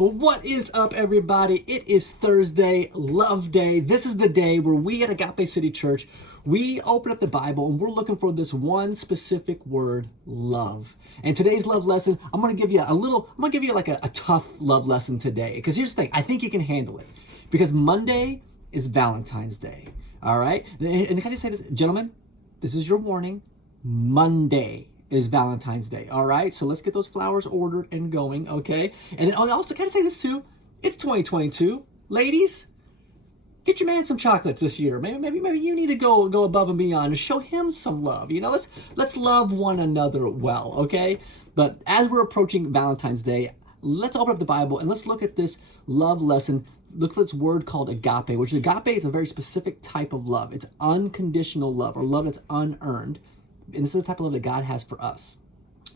What is up, everybody? It is Thursday, Love Day. This is the day where we at Agape City Church, we open up the Bible and we're looking for this one specific word, love. And today's love lesson, I'm going to give you like a tough love lesson today. Because here's the thing, I think you can handle it. Because Monday is Valentine's Day. All right? And can I just say this, gentlemen, this is your warning. Monday is Valentine's Day, all right? So let's get those flowers ordered and going, okay? And then also, can I say this too? It's 2022. Ladies, get your man some chocolates this year. Maybe you need to go above and beyond and show him some love. You know, let's love one another well, okay? But as we're approaching Valentine's Day, let's open up the Bible and let's look at this love lesson. Look for this word called agape, which agape is a very specific type of love. It's unconditional love, or love that's unearned. And this is the type of love that God has for us.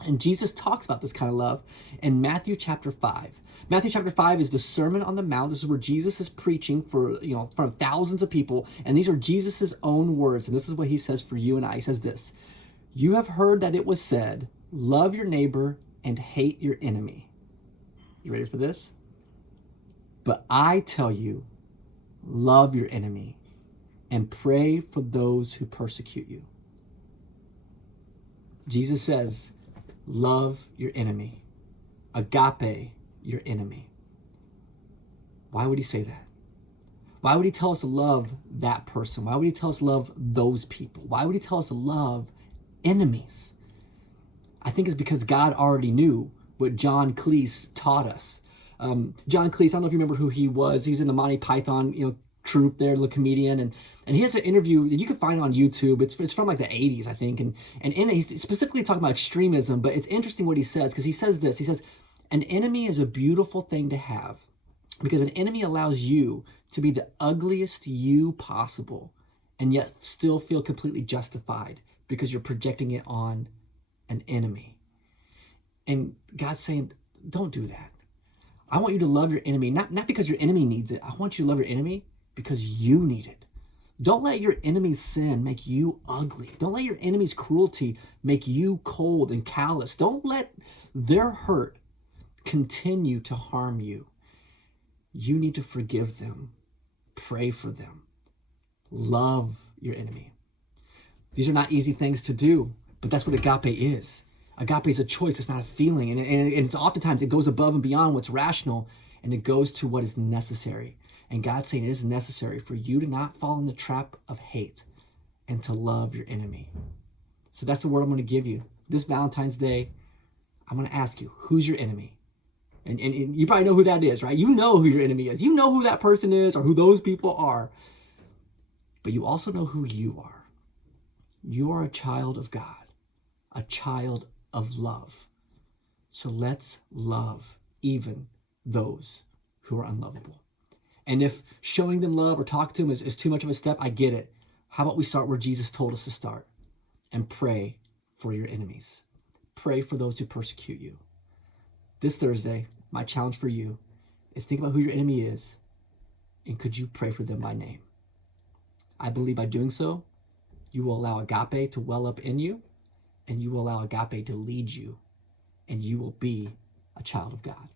And Jesus talks about this kind of love in Matthew chapter 5. Matthew chapter 5 is the Sermon on the Mount. This is where Jesus is preaching for, from thousands of people. And these are Jesus's own words. And this is what he says for you and I. He says this: "You have heard that it was said, love your neighbor and hate your enemy." You ready for this? "But I tell you, love your enemy and pray for those who persecute you." Jesus says, love your enemy. Agape your enemy. Why would he say that? Why would he tell us to love that person? Why would he tell us to love those people? Why would he tell us to love enemies? I think it's because God already knew what John Cleese taught us. John Cleese, I don't know if you remember who he was. He was in the Monty Python, troupe there, the comedian, and he has an interview that you can find on YouTube. It's from like the 80s, I think, and in it, he's specifically talking about extremism, but it's interesting what he says, because he says this. He says, "An enemy is a beautiful thing to have, because an enemy allows you to be the ugliest you possible, and yet still feel completely justified because you're projecting it on an enemy." And God's saying, don't do that. I want you to love your enemy, not because your enemy needs it. I want you to love your enemy because you need it. Don't let your enemy's sin make you ugly. Don't let your enemy's cruelty make you cold and callous. Don't let their hurt continue to harm you. You need to forgive them. Pray for them. Love your enemy. These are not easy things to do, but that's what agape is. Agape is a choice. It's not a feeling. And it's oftentimes it goes above and beyond what's rational, and it goes to what is necessary. And God's saying it is necessary for you to not fall in the trap of hate and to love your enemy. So that's the word I'm going to give you. This Valentine's Day, I'm going to ask you, who's your enemy? And you probably know who that is, right? You know who your enemy is. You know who that person is or who those people are. But you also know who you are. You are a child of God, a child of love. So let's love even those who are unlovable. And if showing them love or talking to them is too much of a step, I get it. How about we start where Jesus told us to start and pray for your enemies. Pray for those who persecute you. This Thursday, my challenge for you is think about who your enemy is, and could you pray for them by name? I believe by doing so, you will allow agape to well up in you, and you will allow agape to lead you, and you will be a child of God.